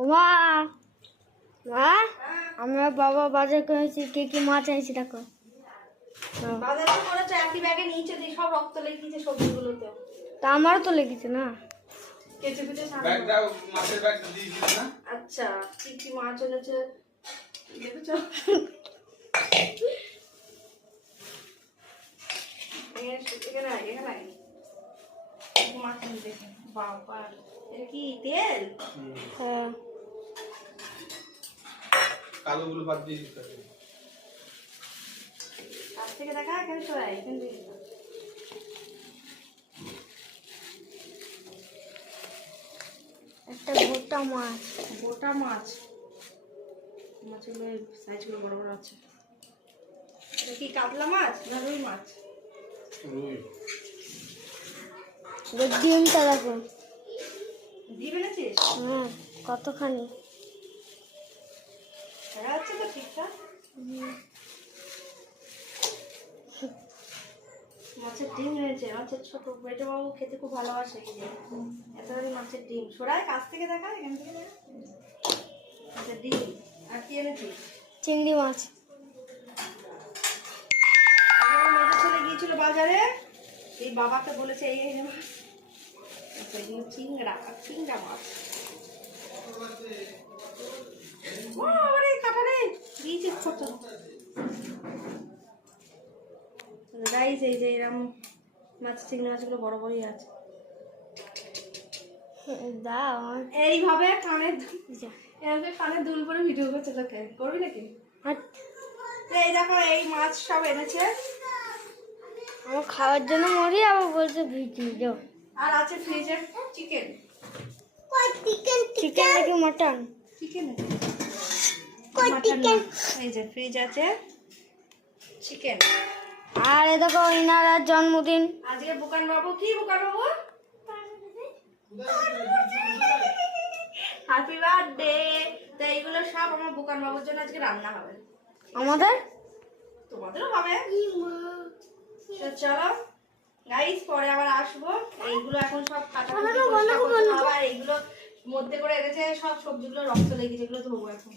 ওমা মা আমরা বাবা বাজার করেছি কি কি মাছ এনেছি দেখো বাজারে তো মনে হচ্ছে একই ব্যাগে নিচে দিয়ে সব রক্ত লেগেছে সবজিগুলোতে। তা আমারও তো লেগেছে না কেটে কেটে ব্যাগটাও মাছের ব্যাগটা দিয়ে দিন না। আচ্ছা কি কি মাছ এনেছে দেখেছো? এখানে মাছ এনেছে বাবা। এটা কি তেল? হ্যাঁ কালোগুলো বাদ দিয়ে দিতে হবে। কাছ থেকে দেখা এখানে সরাই এখানে দিয়ে দিলাম। একটা গোটা মাছ গোটা মাছ, মাছগুলো সাইজগুলো বড় বড় আছে। এটা কি কাতলা মাছ না রুই মাছ? রুই। ডিমটা দেখো ডিম এনেছিস? হ্যাঁ কতখানি দেখা যাচ্ছে তো ঠিকঠাক? মাছের ডিম এনেছে, মাছের ছোট বেটে বাবু খেতে খুব ভালোবাসে। এই যে এত বড় মাছের ডিম সরাই কাছ থেকে দেখা এখান থেকে দেখা। মাছের ডিম আর কি এনেছিস? চিংড়ি মাছ আমার মেয়ের ছেলে গিয়েছিল বাজারে, এই বাবাকে বলেছে এই এনে মাছ। আচ্ছা এগুলো চিংড়া মাছ। ও আরে কাটা নেই দিয়েছে ছোট। গাইস এই যে এরকম মাছ চিংড়ি মাছগুলো বড় বড়ই আছে। দাও এইভাবে এইভাবে কানে দুল করে ভিডিও করছে তোকে, করবি নাকি? এই দেখো এই মাছ সব এনেছে আমার খাওয়ার জন্য মরি আবার বলছে ভিডিও। আর আছে ফ্রিজের চিকেন। চিকেন নাকি মটন? চিকেন এই যে ফ্রিজ আছে চিকেন। আর এ দেখো ইনারার জন্মদিন আজকে বুকান বাবু কি বুকান বাবু হ্যাপি বার্থডে। তো এইগুলো সব আমার বুকান বাবুর জন্য আজকে রান্না হবে। আমাদের তোমাদেরও হবে। তো চলো গাইস পরে আবার আসবো। এইগুলো এখন সব কাটাকুটি পরিষ্কার করতে হবে। আর এইগুলো মধ্যে করে এনেছে সব সবজিগুলো রক্ত লেগে যেগুলো ধোবো এখন।